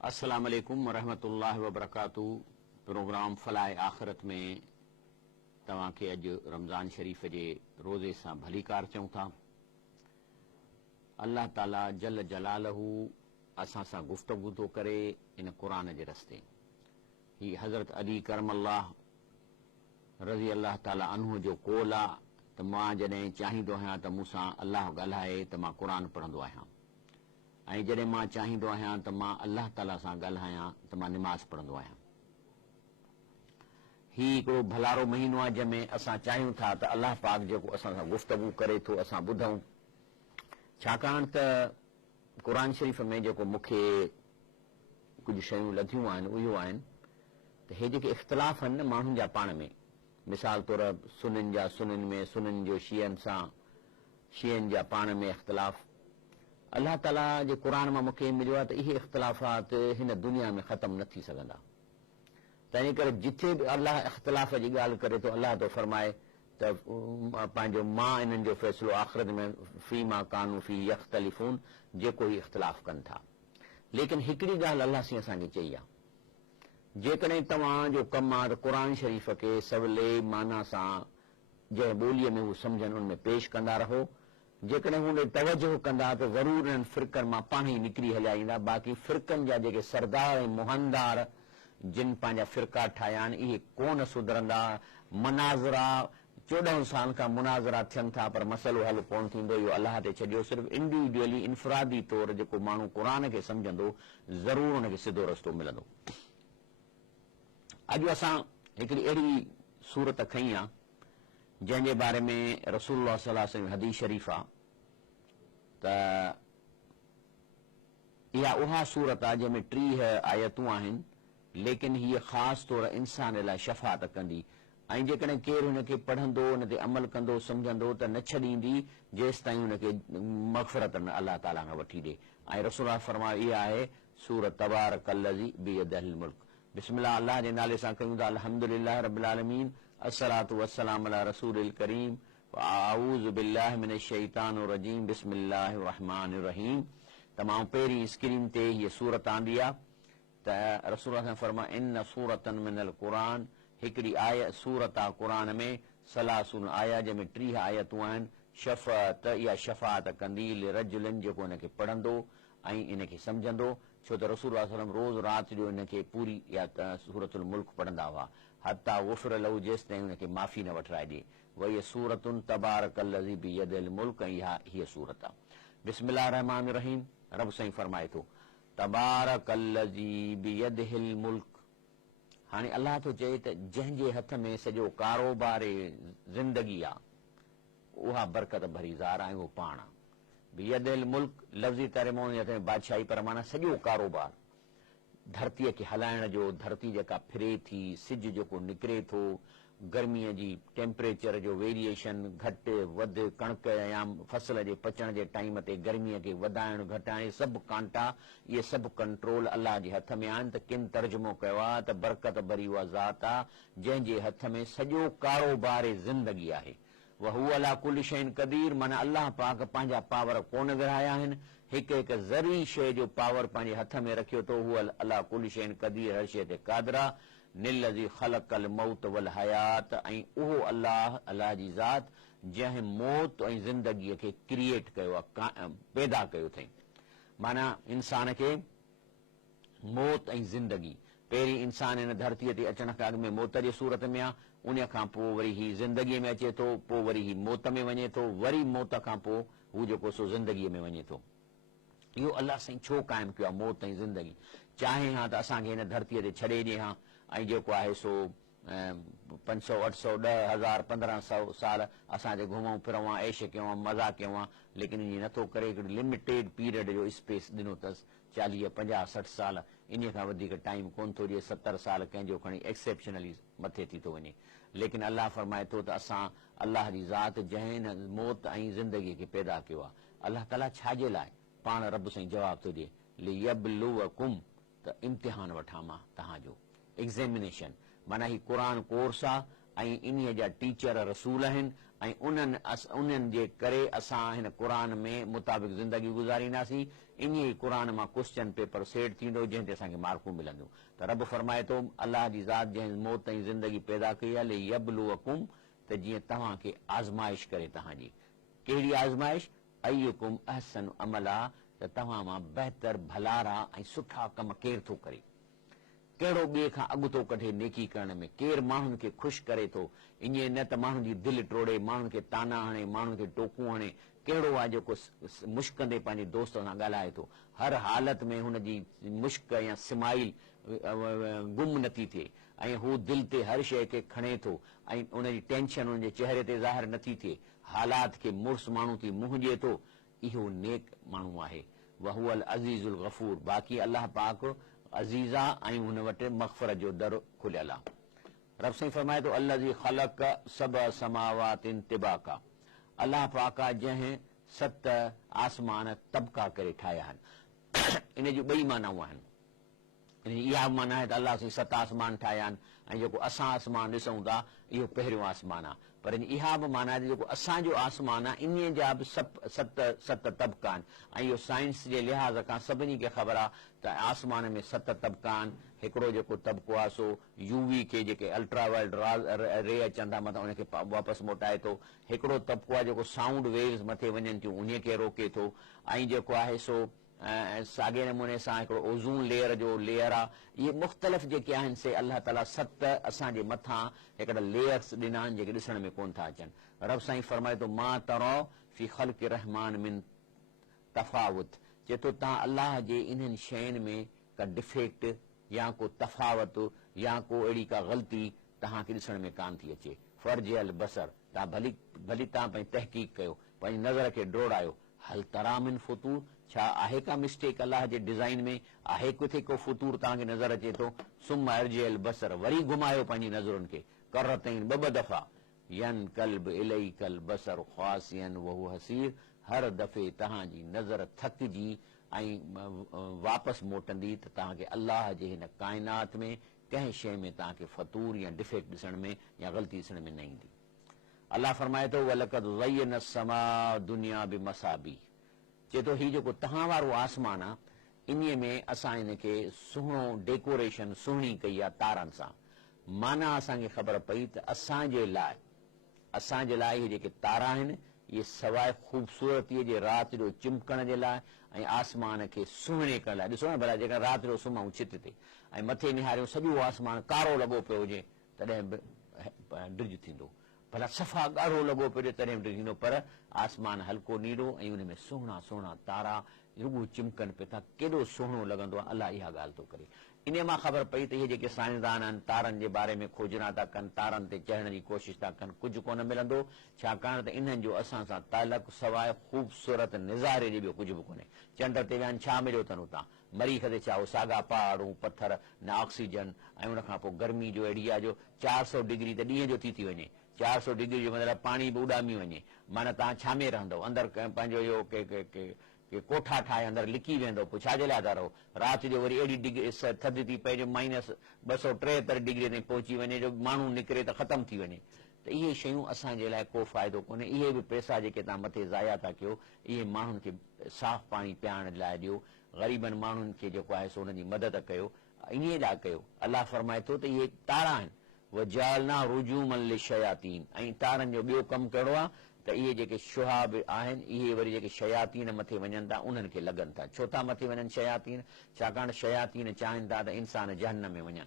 अस्सलाम वालेकुम वरहमतुल्लाहि वबरकातुहू। प्रोग्राम फलाह आखरत में तव्हां खे अॼु रमज़ान शरीफ़ जे रोज़े सां भलीकार चऊं था। अल्लाह ताला जल जलालहू असां सां गुफ़्तगू थो करे इन क़ुरान जे रस्ते। ही हज़रत अली करम अल्लाह रज़ी अल्लाह ताला अन्हु जो कोल आहे त मां जॾहिं चाहींदो आहियां त मूंसां अल्लाह ॻाल्हाए त मां क़ुरान पढ़ंदो आहियां, ऐं जॾहिं मां चाहींदो आहियां त मां अल्लाह ताला सां ॻाल्हायां त मां निमाज़ पढ़ंदो आहियां। ही हिकिड़ो भलारो महीनो आहे जंहिंमें असां चाहियूं था त अल्लाह पाक जेको असां सां गुफ़्तगू करे थो असां ॿुधूं, छाकाणि त क़ुरान शरीफ़ में जेको मूंखे कुझु शयूं लधियूं आहिनि उहो आहिनि त हे जेके इख़्तिलाफ़ आहिनि न माण्हुनि जा पाण में, मिसाल तौर सुन्नियुनि जा सुन्नियुनि में, सुन्नियुनि जो शीअनि सां, शीअनि जा पाण में इख़्तिलाफ़, अल्लाह ताला जे क़ुरान मां मूंखे मिलियो आहे त इहे इख़्तिलाफ़ात हिन दुनिया में ख़तम न थी सघंदा। तंहिं करे जिथे बि अल्लाह इख़्तिलाफ़ जी ॻाल्हि करे थो, अल्लाह थो फरमाए त पंहिंजो मां इन्हनि जो फ़ैसिलो आख़िरत में फ़ी मा कानू फ़ी यख़्तलिफ़ून, जेको ही इख़्तिलाफ़ कनि था। लेकिन हिकिड़ी ॻाल्हि अल्लाह साईं असांखे चई आहे, जेकॾहिं तव्हांजो कमु आहे त क़ुरान शरीफ़ खे सवले माना सां जंहिं ॿोलीअ में हू सम्झनि उन में पेश कंदा रहो। जेकॾहिं हुन तवजो कंदा त ज़रूर इन्हनि फ़िरकनि मां पाण ई निकिरी हलिया ईंदा। बाक़ी फ़िरकनि जा जेके सरदार ऐं मुहनदार जिन पंहिंजा फ़िरका ठाहिया आहिनि इहे कोन सुधरंदा। मुनाज़रा 14 साल खां मुनाज़रा थियनि था पर मसइलो हल कोन थींदो। इहो अलाह ते छॾियो, सिर्फ़ु इंडिविजुअली इनफ़रादी तौरु जेको माण्हू क़ुरान खे सम्झंदो ज़रूर हुनखे सिधो रस्तो मिलंदो। अॼु असां हिकिड़ी अहिड़ी सूरत खई आहे जंहिंजे बारे में रसूलुल्लाह सल्लल्लाहु अलैहि वसल्लम हदीस शरीफ़ आहे त इहा उहा सूरत आहे जंहिंमें 30 आयतूं आहिनि, लेकिन हीअ ख़ासि तौरु इंसान लाइ शफ़ाअत कंदी। ऐं जेकॾहिं केरु हुनखे पढ़ंदो, हुन ते अमल कंदो, सम्झंदो त न छॾींदी जेसि ताईं हुनखे मग़फ़िरत न अल्लाह ताला खां वठी ॾे। ऐं रसूल फरमायो इहा आहे सूरत तबारकल्लज़ी बियदिहिल मुल्क। बिस्मिल्लाह, अल्लाह जे नाले सां कयूं था। अल्हम्दुलिल्लाह रब्बिल आलमीन, अस्सलातु वस्सलामु अला रसूलिल करीम, अऊज़ु बिल्लाहि मिनश शैतानिर रजीम, बिस्मिल्लाहिर रहमानिर रहीम। तमामु पहिरीं स्क्रीन ते हीअ सूरत आंदी आहे त रसूल फरमाया इन सूरतन मिनल क़ुरान, हिकिड़ी आयत सूरत आहे क़ुरान में, सलासून आया जंहिंमें 30 आयतूं आहिनि। शफ़ाअत, इहा शफ़ाअत कंदी लिरजुलिन, जेको हिनखे पढ़ंदो ऐं इनखे सम्झंदो। छो त रसूल रोज़ राति जो इनखे पूरी या सूरतुल मुल्क पढ़ंदा हुआ, हता गुफ़िर लहू, जेसि ताईं हुनखे माफ़ी न वठराए ॾिए। वही सूरतुन तबारकल्लज़ी बियदिल मुल्क, ऐं हीअ सूरत आहे। बिस्मिल्लाह रहमान रहीम। रब साईं फरमाए थो तबारकल्लज़ी बियदिहिल मुल्क। हाणे अल्लाह थो चए त जंहिंजे हथ में सॼो कारोबार ज़िंदगी आहे उहा बरकत भरी ज़ार आहे, उहो पाण आहे। बियदिल मुल्क लफ़्ज़ी तर्जुमो में बादशाही, पर माना सॼो कारोबार, धरतीअ खे हलाइण जो, धरती जेका फिरे थी, सिज जेको निकिरे थो, गर्मीअ जी टेम्परेचर जो वेरिएशन, घटि वधि, कणिक या फसल जे पचण जे टाइम ते गर्मीअ खे वधाइण घटाइण, सभु कांटा, इहे सभु कंट्रोल अल्लाह जे हथ में आहिनि। त किन तर्जुमो कयो आहे त बरकत भरी उहा ज़ात आहे जंहिंजे हथ में सॼो कारोबार ज़िंदगी आहे। वहू अला कुल शैइन क़दीर, माना अल्लाह पाक पंहिंजा पावर कोन विरहाया आहिनि, हिकु हिकु ज़री शइ जो पावर पंहिंजे हथ में रखियो थो। हू अला कुल शैइन क़दीर, हर शइ ते क़ादिर आहे। निल्लज़ी ख़लक़ल मौत वल हयात, ऐं उहो अल्लाह जी ज़ात जंहिं मौत ऐं ज़िंदगीअ खे क्रिएट कयो आहे, पैदा कयो अथई। माना इंसान खे मौत ऐं ज़िंदगी, पहिरीं इंसान हिन धरतीअ ते अचण खां अॻु में मौत जी सूरत में आहे, उन खां पोइ वरी ही ज़िंदगीअ में अचे थो, पोइ वरी ही मौत में वञे थो, वरी मौत खां पोइ हू जेको सो ज़िंदगीअ में वञे थो। इहो अल्लाह साईं छो क़ाइमु कयो आहे मौत ऐं ज़िंदगी? चाहे हा त असांखे हिन धरतीअ ते छॾे ॾिए हा, ऐं जेको आहे सो 500, 800, 10,000, 1500 साल असांजे घुमूं फिरूं हा, ऐश कयूं हा, मज़ा कयूं हा, लेकिन ईअं नथो करे। हिकिड़ी लिमिटेड पीरियड जो स्पेस ॾिनो अथसि, 40, 50, 60 साल, इन खां वधीक टाइम कोन थो ॾिए। 70 साल कंहिंजो खणी एक्सेप्शनली मथे थी थो वञे। लेकिन अल्लाह फरमाए थो त असां अल्लाह जी ज़ात जंहिं हिन मौत ऐं ज़िंदगीअ खे पैदा कयो आहे, अल्लाह ताला छाजे लाइ? पाण रब साईं जवाब थो ॾिए, लियबलुवकुम, त इम्तिहान वठां मां तव्हांजो, एग्ज़ामिनेशन। माना ही क़ुरान कोर्स आहे ऐं इन्हीअ जा टीचर रसूल आहिनि ऐं उन्हनि जे करे असां हिन क़ुर में मुताबिक़ ज़िंदगी गुज़ारींदासीं। इन्हीअ क़ुर मां क्वेश्चन पेपर सेट थींदो जंहिं ते असांखे मार्कूं मिलंदियूं। त रब फरमाए थो अलाह जी ज़ात जंहिं मौत ऐं ज़िंदगी पैदा कई आहे यबलुवकुम, त जीअं तव्हांखे आज़माइश करे। तव्हांजी कहिड़ी आज़माइश? अय्युकुम अहसनु अमला, त तव्हां मां बहितर भलारा ऐं सुठा कम केरु थो करे, कहिड़ो ॿिए खां अॻु थो कढे नेकी करण में, केरु माण्हुनि खे ख़ुशि करे थो। ईअं न त माण्हुनि जी दिलि टोड़े, माण्हुनि खे ताना हणे, माण्हुनि खे टोकूं हणे, कहिड़ो आहे जेको मुश्कंदे पंहिंजे दोस्त सां ॻाल्हाए थो। हर हालत में हुनजी मुश्क या स्माइल गुम नथी थिए ऐं हू दिलि ते हर शइ खे खणे थो ऐं उनजी टेंशन हुनजे चेहरे ते ज़ाहिर नथी थिए। हालात खे मुड़ुस माण्हू थी मुंहिंजे थो, इहो नेक माण्हू आहे। वहुअल अज़ीज़ुल गफ़ूर, बाक़ी अलाह पाक अज़ीज़ आहे ऐं हुन वटि मग़फ़रत जो दर खुलियल आहे। रब साईं फरमाए थो अल्लज़ी ख़लक़ सबअ समावातिन तिबाका, अलाह पाक आहे जंहिं 7 आसमान तबका करे ठाहिया आहिनि। इन जूं 2 मानाऊं आहिनि। इहा माना आहे त अलाह साईं 7 आसमान ठाहिया आहिनि ऐं जेको असां आसमान ॾिसूं था इहो पहिरियों आसमान आहे। पर इहा बि माना आहे त जेको असांजो आसमान आहे इन जा बि 7 तबका आहिनि ऐं इहो साइंस जे लिहाज़ खां सभिनी खे ख़बर आहे त आसमान में 7 तबका आहिनि। हिकिड़ो जेको तबको आहे सो यूवी खे जेके अल्ट्रावायलेट रे अचनि था मथां उनखे वापसि मोटाए थो। हिकिड़ो तबको आहे जेको साउंड वेव्स मथे वञनि थियूं उन खे रोके थो ऐं जेको आहे सो साॻे नमूने सां हिकिड़ो ओज़ून लेयर जो लेयर आहे। इहे मुख़्तलिफ़ जेके आहिनि से अलाह ताला 7 असांजे मथां हिकिड़ा लेयर्स ॾिना आहिनि जेके ॾिसण में कोन था अचनि। रब साईं फरमाए थो मा तरो फी ख़ल्क़ि रहमान मिन तफ़ावुत, चए थो तव्हां अलाह जे इन्हनि शयुनि में का डिफेक्ट या को तफ़ावत या को अहिड़ी का ग़लती तव्हांखे ॾिसण में कान थी अचे। फर्ज अल बसर, तव्हां भली तव्हां पंहिंजी तहक़ीक़ कयो, पंहिंजी नज़र खे डोड़ायो। हल तरामिन फतूर, छा आहे का मिस्टेक अलाह जे डिज़ाइन में? आहे किथे को फतूर तव्हांखे नज़र अचे थो? सुम अर्जियल बसर, वरी घुमायो पंहिंजी नज़रुनि खे करतैन 2 दफ़ा। यन कल्ब इलई कल बसर ख़ासियन वहु हसीर, हर दफ़े तव्हांजी नज़र थकिजी ऐं वापसि मोटंदी त तव्हांखे अलाह जे हिन काइनात में कंहिं शइ में तव्हांखे फतूर या डिफेक्ट ॾिसण में या ग़लती ॾिसण में न ईंदी। अलाह फरमाए थो वलक़द ज़य्यना समा दुनिया बिमसाबी, चए थो हीउ जेको तव्हां वारो आसमान आहे इन्हीअ में असां हिनखे सुहिणो डेकोरेशन सुहिणी कई आहे तारनि सां। माना असांखे ख़बर पई त असांजे लाइ इहे जेके तारा आहिनि इहे सवाइ ख़ूबसूरतीअ जे राति जो चिमकण जे लाइ ऐं आसमान खे सुहिणे करण लाइ। ॾिसो न भला जेका राति जो सुम्हूं छित ते ऐं मथे निहारियूं सॼो आसमान कारो लॻो पियो हुजे तॾहिं बि ड्रिज थींदो, भला सफ़ा ॻाढ़ो लॻो पियो हुजे तॾहिं बि थींदो, पर आसमान हल्को नीरो ऐं उन में सुहिणा सुहिणा तारा रुॻो चिमकनि पिया था, केॾो सुहिणो लॻंदो आहे। अलाह इहा ॻाल्हि थो करे। इन मां ख़बर पई त इहे जेके साइंसदान आहिनि तारनि जे बारे में खोजना था कनि, तारनि ते चढ़ण जी कोशिशि था कनि, कुझु कोन मिलंदो, छाकाणि त इन्हनि जो असां सां तालुक़ सवाइ ख़ूबसूरत निज़ारे जे ॿियो कुझु बि कोन्हे। चंड ते विया आहिनि, छा मिलियो अथनि उतां? मरीख़ ते छा साॻा पहाड़ूं पथर न ऑक्सीजन ऐं उनखां पोइ गर्मी जो अहिड़ी आहे जो 400 डिग्री त ॾींहं जो थी वञे। 400 डिग्री जो मतिलबु पाणी बि उॾामी वञे, माना तव्हां छा में रहंदव? अंदरि पंहिंजो इहो के कोठा ठाहे अंदरि लिकी वेंदो, पोइ छाजे लाइ था रहो? राति जो वरी अहिड़ी डिग्री थधि थी पए जो -273 डिग्री ताईं पहुची वञे जो माण्हू निकिरे त ख़तमु थी वञे। त इहे शयूं असांजे लाइ को फ़ाइदो कोन्हे। इहे बि पैसा जेके तव्हां मथे ज़ाया था कयो, इहे माण्हुनि खे साफ़ पाणी पीआरण लाइ ॾियो, ग़रीबनि माण्हुनि खे जेको आहे सो हुनजी मदद कयो, इन लाइ कयो। अलाह फरमाए थो त इहे तारा आहिनि वजालना रुजूमन लिशयातीन, ऐं तारनि जो ॿियो कमु कहिड़ो आहे त इहे जेके शुहाब आहिनि इहे वरी जेके शयातीन मथे वञनि था उन्हनि खे लॻनि था। छो था मथे वञनि शयातीन? छाकाणि शयातीन चाहिनि था त इंसान जहन्नम में वञनि।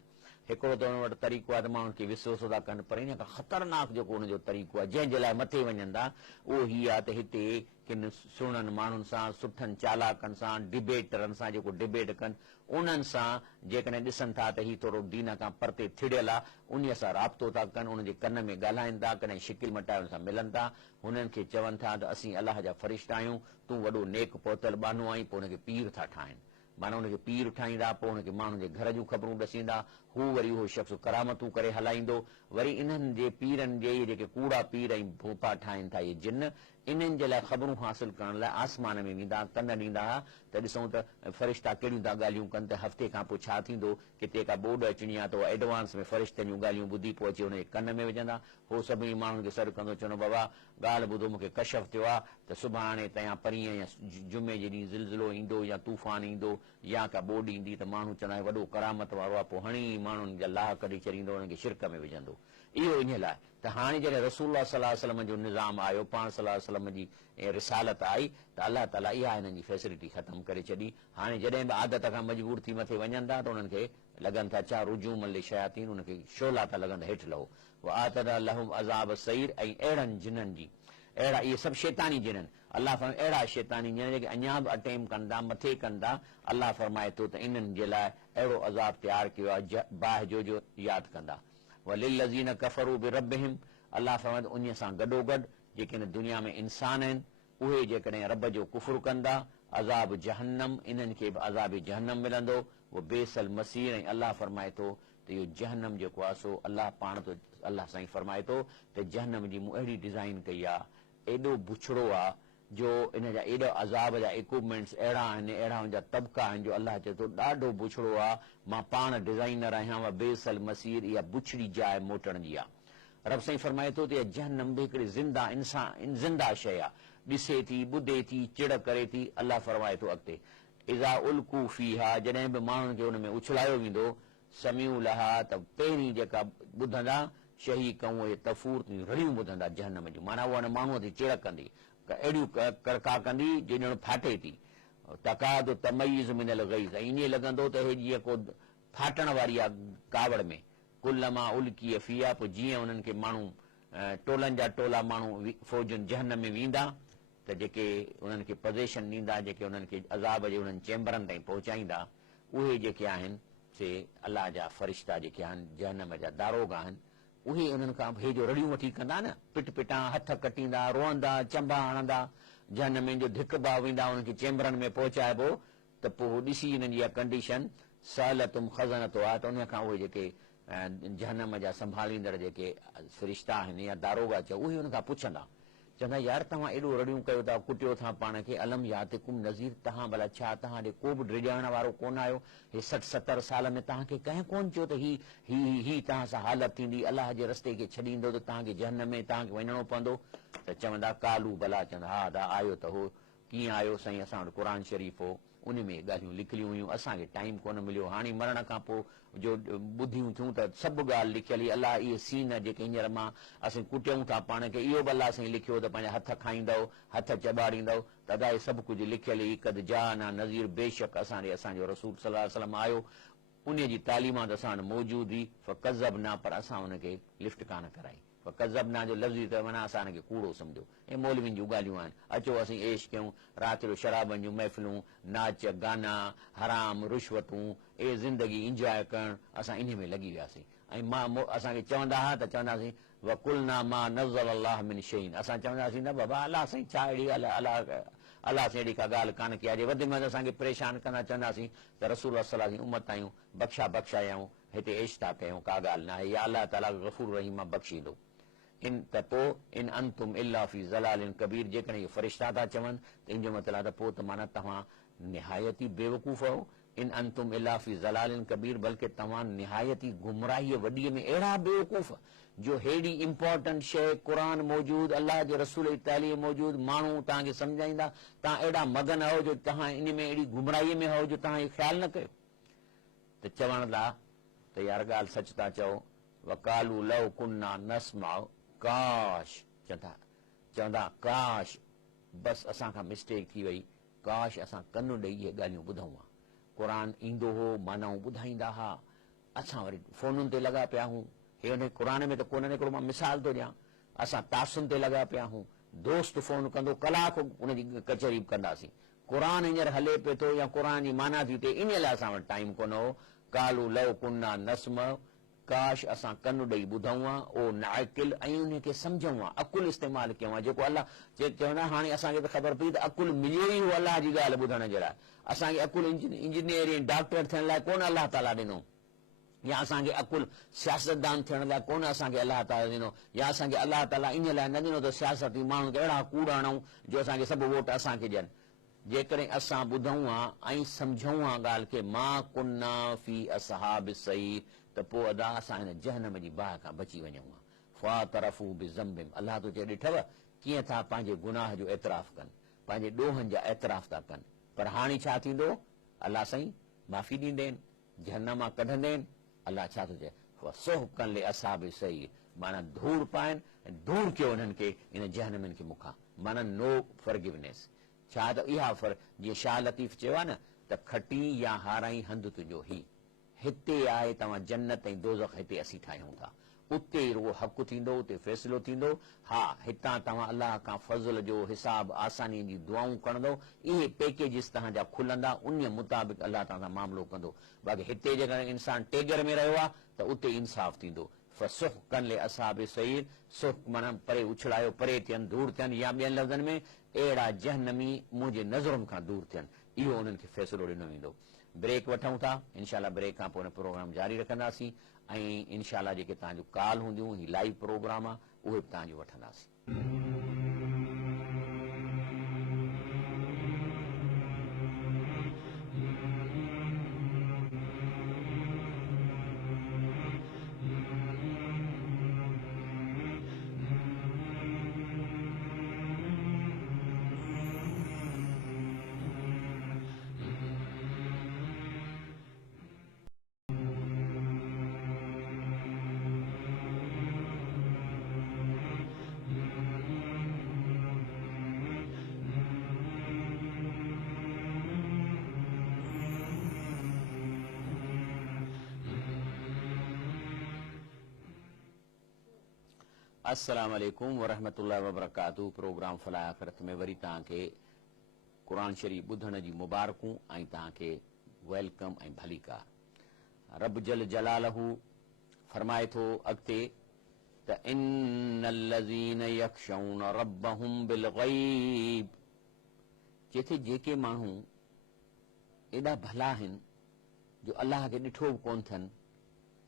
हिकिड़ो त हुन वटि तरीक़ो आहे त माण्हुनि खे विसवसो था कनि, पर इन खां ख़तरनाक जेको हुनजो तरीक़ो आहे जंहिंजे लाइ मथे वञनि था उहो हीअ आहे त हिते किन सुहिणनि माण्हुनि सां, सुठनि चालाकनि सां, डिबेटरनि सां जेको डिबेट कनि उन्हनि सां जेकॾहिं ॾिसनि था त हीउ थोरो दीन खां परते थिड़ियल आहे, उन सां राब्तो था कनि, उनजे कन में ॻाल्हाइनि था, कॾहिं शिकिल मटाए हुन सां मिलनि था, हुननि खे चवनि था त असीं अलाह जा फ़रिश्ता आहियूं, तूं वॾो नेक पहुतल बानो आहीं, पोइ हुनखे पीर था ठाहिनि। माना हुनखे पीर ठाहींदा, पोइ हुनखे माण्हुनि जे घर जूं ख़बरूं ॾसींदा, हू वरी उहो शख़्स करामतूं करे हलाईंदो। वरी इन्हनि जे पीरनि जे इहे जेके कूड़ा पीर ऐं भोपा ठाहिनि था इहे जिन, इन्हनि जे लाइ ख़बरूं हासिल करण लाइ आसमान में वेंदा, कन ॾींदा हुआ त ॾिसूं त फ़रिश्ता कहिड़ियूं था ॻाल्हियूं कनि त हफ़्ते खां पोइ छा थींदो, किथे का ॿोॾ अचणी आहे त उहा एडवांस में फ़रिश्तनि जूं ॻाल्हियूं ॿुधी पोइ अची हुनजे कन में विझंदा। उहो सभिनी माण्हुनि खे सॾु कंदो, चवंदो बाबा ॻाल्हि ॿुधो, मूंखे कशफ थियो आहे त सुभाणे तया परीहं या जुमे जे ॾींहुं ज़िलज़िलो ईंदो या तूफ़ान ईंदो या का ॿोॾ ईंदी त माण्हू चवंदा वॾो करामत वारो आहे, पोइ हणी माण्हुनि जा लाह कढी छॾींदो, हुननि खे शिरक में विझंदो। इहो इन लाइ त हाणे जॾहिं रसूलुल्लाह सल्लल्लाहु अलैहि वसल्लम जो निज़ाम आयो, पाण सल्लल्लाहु अलैहि वसल्लम जी रिसालत आई त अलाह ताला इहा हिननि जी फैसिलिटी ख़तमु करे छॾी। हाणे जॾहिं बि आदत खां मजबूर थी मथे वञनि था त उन्हनि खे लॻनि था छा रुजूम मले शयातीन, उनखे शोला था लॻनि हेठि लहो आतदा लहुम अज़ाब सईर। ऐं अहिड़नि जिननि जी अहिड़ा इहे सभु शैतानी जिननि, अलाह फरमाए अहिड़ा शैतानी जिन जेके अञा बि अटेम कनि था, मथे कनि था, अलाह फरमाए थो त इन्हनि जे लाइ अहिड़ो अज़ाब तयारु कयो आहे बाहि जो यादि कंदा। वलिल्लज़ीन कफ़रू बिरब्बिहिम, अलाह फरमाए उन सां गॾोगॾु जेके हिन दुनिया में इंसान आहिनि उहे जेकॾहिं रब जो कुफ़्र कंदा, अज़ाब जहन्नम, इन्हनि खे बि अज़ाब जहन्नम मिलंदो। उहो बेसल मसीर। ऐं अलाह फरमाए थो त इहो जहन्नम जेको आहे सो अलाह पाण तो अलाह साईं फरमाए थो त जहन्नम जी मूं अहिड़ी डिज़ाइन कई आहे, एॾो बुछड़ो आहे जो इन जा एॾा अज़ाब जा इक्विपमेंट्स अहिड़ा आहिनि, अहिड़ा हुनजा तबिका आहिनि जो अलाह चए थो ॾाढो बुछड़ो आहे, मां पाण डिज़ाइनर आहियां। बेसल मसीर, इहा बुछड़ी जाइ मोटण जी आहे। रब साईं फरमाए थो त इहा जहन्नम बि हिकिड़ी ज़िंदा इंसान ज़िंदा शइ आहे, ॾिसे थी, ॿुधे थी, चिड़ करे थी। अलाह फरमाए थो अॻिते इज़ा उल्कू फीहा, जॾहिं बि माण्हुनि खे हुन में उछलायो वेंदो, समियूं लहा, त पहिरीं जेका ॿुधंदा शही कऊं इहे तफ़ूर रड़ियूं ॿुधंदा जहन्नम जूं, माना उहा माण्हूअ ते चिड़ कंदी, अहिड़ियूं करका कंदी जो ॼण फाटे थी। तकाद तमयीज़ मिनल गईज़, ऐं ईअं लॻंदो त हे जीअं को फाटण वारी आहे कावड़ में। कुल्लमा उल्की फीहा, पोइ जीअं उन्हनि खे माण्हू टोलनि जा टोला माण्हू फ़ौजुनि जहन्नम में वेंदा त जेके उन्हनि खे पोज़ीशन ॾींदा, जेके उन्हनि खे अज़ाब जे उन्हनि चैम्बरनि ताईं पहुचाईंदा, उहे जेके आहिनि से अलाह जा फ़रिश्ता जेके आहिनि जहन्नम जा दारोगा आहिनि, उहे उन्हनि खां हे जो रड़ियूं वठी कंदा न, पिट पिटां, हथ कटींदा, रोअंदा, चंबा हणंदा, जहन्नम जो धिक भाव वेंदा, उन्हनि खे चैम्बरनि में पहुचाइबो त पोइ ॾिसी हिननि जी इहा कंडीशन सहलतुम ख़ज़नतो आहे त उन खां उहे जेके जहन्नम जा संभालींदड़ जेके फ़रिश्ता आहिनि या दारोगा चओ, उहे हुन खां पुछंदा, चवंदा यार तव्हां एॾो रड़ियूं कयो था, कुटियो था पाण खे, अलम यातिकुम नज़ीर, तव्हां भला छा तव्हां ॾे को बि डिॼाइण वारो कोन आयो? हे 60-70 साल में तव्हांखे कंहिं कोन चयो त ही तव्हां सां हालत थींदी, अलाह जे रस्ते खे छॾींदो त तव्हांखे जहन्नम में तव्हांखे वञिणो पवंदो? त चवंदा कालू भला, चवंदा हा दा आयो त हो। कीअं आयो साईं? असां वटि क़ुर शरीफ़ हो, उन में ॻाल्हियूं लिखियलूं हुयूं, असांखे टाइम कोन मिलियो, हाणे मरण खां पोइ जो ॿुधियूं थियूं त सभु ॻाल्हि लिखियल ई अलाह इहे सीन जेके हींअर मां असीं कुटियूं था पाण खे, इहो बि अलाह साईं लिखियो त पंहिंजा हथ खाईंदव, हथ चॿाड़ींदव, तदा इहे सभु कुझु लिखियल ई कद जा ना नज़ीर, बेशक असांजो रसूल सल्लल्लाहु अलैहि वसल्लम आयो, उन जी तालीमात असां वटि मौजूद हुई। फ़कज़ब ना, पर असां हुनखे लिफ्ट कान कराई। फ़कज़ब ना जो लफ़्ज़ी त माना असां हिनखे कूड़ो सम्झो, ऐं मौलवियुनि जूं ॻाल्हियूं आहिनि, अचो असीं ऐश कयूं, राति जो शराबनि जूं महफ़िलूं, नाच गाना, हराम रुश्वतूं, इहे ज़िंदगी इंजॉय करणु, असां इन में लॻी वियासीं। ऐं मां असांखे चवंदा हुआ त चवंदासीं वकुलना मा नज़ल अल्लाह मिन शैइन, असां चवंदासीं न बाबा अलाह साईं छा अहिड़ी अलाह साईं अहिड़ी का ॻाल्हि कान कई आहे, वधि में वधि असांखे परेशान कंदा, चवंदासीं त रसूल सल्लल्लाहु अलैहि वसल्लम उम्मत आहियूं, बख़्शायूं, हिते ऐश था कयूं, का ॻाल्हि न आहे, या अलाह ताला गफ़ूर रहीम आहे, बख़्शींदो। इन त पोइ इन अंतुम इल्ला फी ज़लालिन कबीर, जेकॾहिं इहे फ़रिश्ता था चवनि त इन जो मतिलबु आहे त पोइ त माना तव्हां निहायती बेवकूफ़ आहियो। इन अंतुम इल्ला फी ज़लालिन कबीर, बल्कि तव्हां निहायती गुमराहीअ वॾीअ में अहिड़ा बेवकूफ़ जो हेड़ी इंपॉर्टेंट शइ क़ुर मौजूदु, अलाह जे रसूल जी तालीम मौजूदु, माण्हू तव्हांखे सम्झाईंदा, तव्हां अहिड़ा मगन आहियो जो तव्हां इन में अहिड़ी गुमराहीअ में आहियो जो तव्हां इहो ख़्यालु न कयो। त चवण था त यार ॻाल्हि सच था चओ, वकालू लव कुन्ना नस्माउ, काश, चवंदा काश बसि असांखां मिस्टेक थी वई, काश असां कन ॾेई इहे ॻाल्हियूं ॿुधूं हा, क़ुर ईंदो हो, मानाऊं ॿुधाईंदा हुआ, असां वरी फ़ोनुनि ते लॻा पिया हूं, हे हुन क़ुर में त कोन निकिरो, मां मिसाल थो ॾियां, असां तासुनि ते लॻा पिया हूं, दोस्त फ़ोन कंदो कलाक उनजी कचहरी कंदासीं, क़ुर हींअर हले पियो थो या क़ुर जी माना थी थिए, इन लाइ असां वटि टाइम कोन हो। कालू लव कुन्ना नस्म, काश असां कन ॾेई ॿुधूं हा, ओ नाइकिल, ऐं उनखे सम्झूं हा, अकुल इस्तेमालु कयूं हा, जेको अलाह चवंदा हाणे असांखे त ख़बर पई त अकुल मिलियो ई हो अलाह जी ॻाल्हि ॿुधण जे लाइ, असांखे अकुल इंजीनियर डॉक्टर थियण लाइ कोन अलाह ताला ॾिनो, या असांखे अकुल सियासतदान थियण लाइ कोन असांखे अलाह ताला ॾिनो, या असांखे अलाह ताला इन लाइ न ॾिनो त सियासती माण्हुनि खे अहिड़ा कूड़ हणूं जो असांखे सभु वोट असांखे ॾियनि। जेकॾहिं असां ॿुधूं हा ऐं सम्झूं हा ॻाल्हि खे मां कुन्ना फी असहाब सईर, त पोइ अदा असां हिन जहनम जी बाहि खां बची वञूं हा। फ़ातरफू बिज़म्बिम, अलाह तो चए ॾिठव कीअं था पंहिंजे गुनाह जो एतिराफ़ कनि, पंहिंजे ॾोहनि जा एतिराफ़ था कनि। पर हाणे छा थींदो, अलाह साईं माफ़ी ॾींदे आहिनि, जहन्नम मां कढंदे आहिनि। अलाह छा थो चए, सुहक़न ले असहाब सईर, माना धूड़ पाइनि ऐं दूर कयो उन्हनि खे इन जहनमनि खे मूंखां, माना नो फॉरगिवनेस। छा त इहा जीअं शाह लतीफ़ चयो आहे न त खटी या हाराई हंधि तुंहिंजो ही, हिते आहे तव्हां जन्नत ऐं दोज़ख हिते असीं ठाहियूं था, उते रुॻो हक़ थींदो, उते फ़ैसिलो थींदो। हा, हितां तव्हां अलाह खां फज़ल जो हिसाब आसानीअ जी दुआऊं खणंदो, इहे पैकेजिस तव्हांजा खुलंदा, उन मुताबिक़ अलाह तव्हां सां मामिलो कंदो। बाक़ी हिते जेकॾहिं इंसानु टेगर में रहियो आहे त उते इंसाफ़ थींदो। फ़सुहक़न ले असहाब सईर, सुख माना परे उछड़ायो, परे थियनि, दूर थियनि, या ॿियनि लफ़्ज़नि में अहिड़ा जहन्नमी मुंहिंजे नज़रुनि खां दूर थियनि, इहो उन्हनि खे फ़ैसिलो ॾिनो वेंदो। ब्रेक वठूं था, इनशाला ब्रेक खां पोइ प्रोग्राम जारी रखंदासीं ऐं इनशाला जेके तव्हांजो कॉल हूंदियूं, ही लाइव प्रोग्राम आहे, उहे बि तव्हांजो वठंदासीं। अस्सलामु अलैकुम वरहमतुल्लाहि वबरकातुहू। प्रोग्राम फलाह आखरत में वरी तव्हांखे क़ुरान शरीफ़ ॿुधण जी मुबारकूं ऐं तव्हांखे वेलकम ऐं भलीकार। रब जल जलालहू फरमाए थो अॻिते त इन्नल्लज़ीन यख़शौन रब्बहुम बिलग़ैब, चए थी जेके माण्हू एॾा भला आहिनि जो अलाह खे ॾिठो बि कोन अथनि,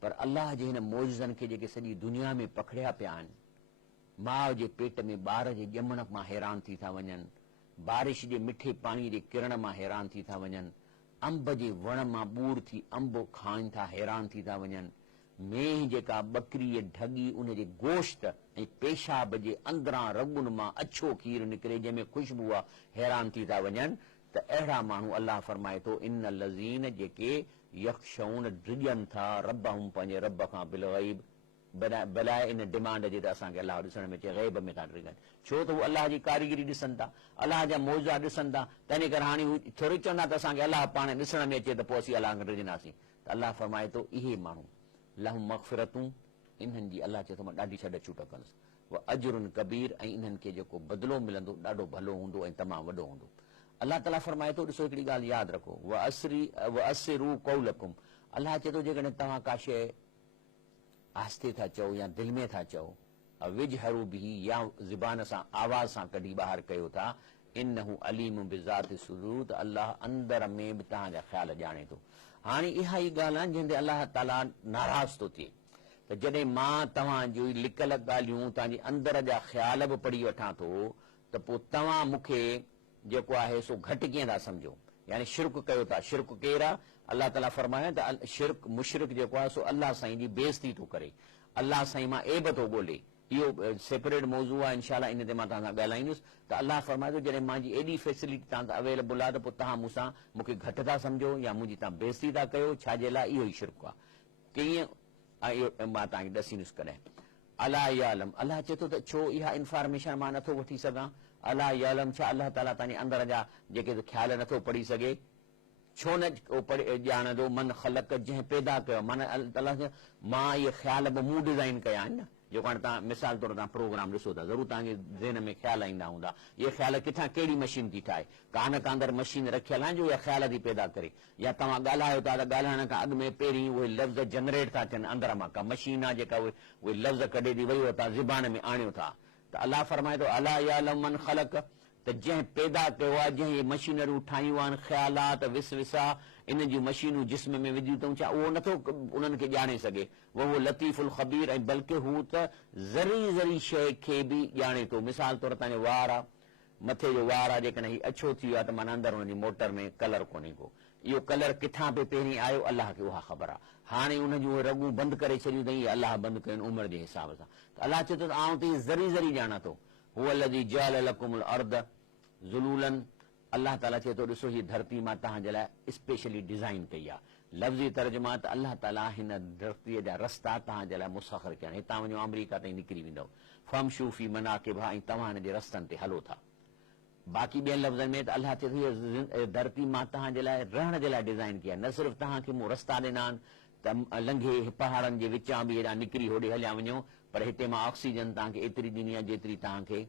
पर अलाह जे हिन मौजज़नि खे जेके सॼी दुनिया में पखड़िया पिया आहिनि, माउ जे पेट में ॿार जे ॼमण मां हैरान थी था वञनि, बारिश जे मिठे पाणी जे किरण मां हैरान थी था वञनि, अंब जे वण मां ॿूर थी अंब खाइनि था हैरान थी था वञनि, मेंह जेका बकरी ढगी उन जे गोश्त ऐं पेशाब जे अंदरां रगुनि मां अछो खीर निकिरे जंहिंमें ख़ुशबू आहे, हैरान थी था वञनि। त अहिड़ा माण्हू अलाह फरमाए थो इन लज़ीन जेके यख़शौन ड्रिजनि था रब्बहुम पंहिंजे रब खां बिलग़ैब, बलाए इन डिमांड जे त असांखे अलाह ॾिसण में अचे, ग़ैब में था ड्रिजनि, छो त हू अलाह जी कारीगरी ॾिसनि था, अलाह जा मौज़ा ॾिसनि था। तंहिं करे हाणे हू थोरी चवंदा त असांखे अलाह पाण ॾिसण में अचे त पोइ असीं अलाह खे ड्रिजंदासीं। त अलाह फरमाए थो इहे माण्हू लहुम मग़फ़िरतूं, इन्हनि जी अलाह चए थो मां ॾाढी छॾ छूट कंदुसि, व अजरुन कबीर, ऐं इन्हनि खे जेको बदिलो मिलंदो ॾाढो भलो हूंदो ऐं तमामु वॾो हूंदो। अलाह ताला फरमाए थो ॾिसो हिकिड़ी ॻाल्हि यादि रखो, व असिरू कौलकुम, अलाह चए थो जेकॾहिं तव्हां का शइ आस्ते था चओ या दिलि में था चओ, विजहरू बि या ज़ुबान सां आवाज़ सां कढी ॿाहिरि कयो था, इन्नहु अलीम बिज़ाति सुदूर, त अलाह अंदर में बि तव्हांजा ख़्याल ॼाणे थो। हाणे इहा ई ॻाल्हि आहे जंहिंते अलाह ताला नाराज़ थो थिए, त जॾहिं मां तव्हांजो लिकल ॻाल्हियूं तव्हांजे अंदर जा ख़्याल बि पढ़ी वठां थो, त पोइ तव्हां मूंखे जेको आहे सो घटि कीअं था सम्झो, यानी शिरक कयो था। शिरक केरु आहे? अलाह ताला फरमाए त शिरक मुशरिक जेको आहे सो अलाह साईं जी बेइज़ती थो करे, अलाह साईं मां ऐब थो ॻोल्हे। इहो सेपरेट मौज़ू आहे, इनशाला इन ते मां तव्हां सां ॻाल्हाईंदुसि। त अलाह फरमाए थो जॾहिं मुंहिंजी एॾी फैसिलिटी तव्हां अवेलेबल आहे त पोइ तव्हां मूंसां मूंखे घटि था सम्झो या मुंहिंजी तव्हां बेइज़ती था कयो, छाजे लाइ? इहो ई शिरक आहे। कीअं? इहो मां तव्हांखे ॾसींदुसि कॾहिं। अला यालम, अलाह चए थो त छो इहा इंफॉर्मेशन मां नथो वठी सघां? अला यालम, छा अलाह ताला तव्हांजे अंदर जा जेके ख़्याल नथो पढ़ी सघे? छो न ॼाणंदो? मन ख़लक, जंहिं पैदा कयो, माना अलाह मां इहे ख़्याल बि मूं डिज़ाइन कया आहिनि न, जेको हाणे तव्हां मिसाल तौर तव्हां प्रोग्राम ॾिसो था, ज़रूरु तव्हांजे ज़हन में ख़्याल ईंदा हूंदा, इहे ख़्याल किथां कहिड़ी मशीन थी ठाहे? कान का अंदरि मशीन रखियल आहे जो इहा ख़्याल थी पैदा करे, या तव्हां ॻाल्हायो था त ॻाल्हाइण खां अॻु में पहिरीं उहे लफ़्ज़ जनरेट था थियनि अंदर मां, का मशीन आहे जेका उहे लफ़्ज़ कढे थी वई, तव्हां ज़ुबान में आणियो था। त अलाह फरमाए थो अला यालम मन ख़लक, त जंहिं पैदा कयो आहे, जंहिं मशीनरियूं ठाहियूं आहिनि, ख़्यालात विसविसा इन जूं मशीनूं जिस्म में विधियूं अथऊं, छा उहो नथो उन्हनि खे ॼाणे सघे? उहो लतीफ़ुल ख़बीर, ऐं बल्कि हू त ज़री ज़री शइ खे बि ॼाणे थो। मिसाल तौर तव्हांजो वार आहे, मथे जो वार आहे, जेकॾहिं हीउ अछो थी वियो आहे त माना अंदरि हुनजी मोटर में कलर कोन्हे को। इहो कलर किथां पे पहिरीं आयो, अलाह खे उहा ख़बर आहे। हाणे उन जूं रगूं बंदि करे छॾियूं अथई, अलाह बंदि कयूं उमिरि जे हिसाब सां। त अलाह चए थो त आउं त ज़री ज़री ॼाणा थो। हुअ लज़ी जअल लकुमुल अर्द ज़ुलूलन, अलाह ताला चए थो ॾिसो हीअ धरती मां तव्हांजे लाइ स्पेशली डिज़ाइन कई आहे। लफ़्ज़ी तर्जुमा त अलाह ताला हिन धरतीअ जा रस्ता तव्हांजे लाइ मुसख़र कया आहिनि। हितां वञो अमरीका ताईं निकिरी वेंदव, फमशू फी मनाकिबहा, ऐं तव्हां हिन जे रस्तनि ते हलो था। बाक़ी ॿियनि लफ़्ज़नि में त अलाह चए थो हीअ धरती मां तव्हांजे लाइ रहण जे लाइ डिज़ाइन कया। न सिर्फ़ु तव्हांखे मूं रस्ता ॾिना आहिनि त लंघे पहाड़नि जे विचां बि हेॾां निकिरी होॾे हलिया वञो, पर हिते मां ऑक्सीजन तव्हांखे एतिरी ॾिनी आहे जेतिरी तव्हांखे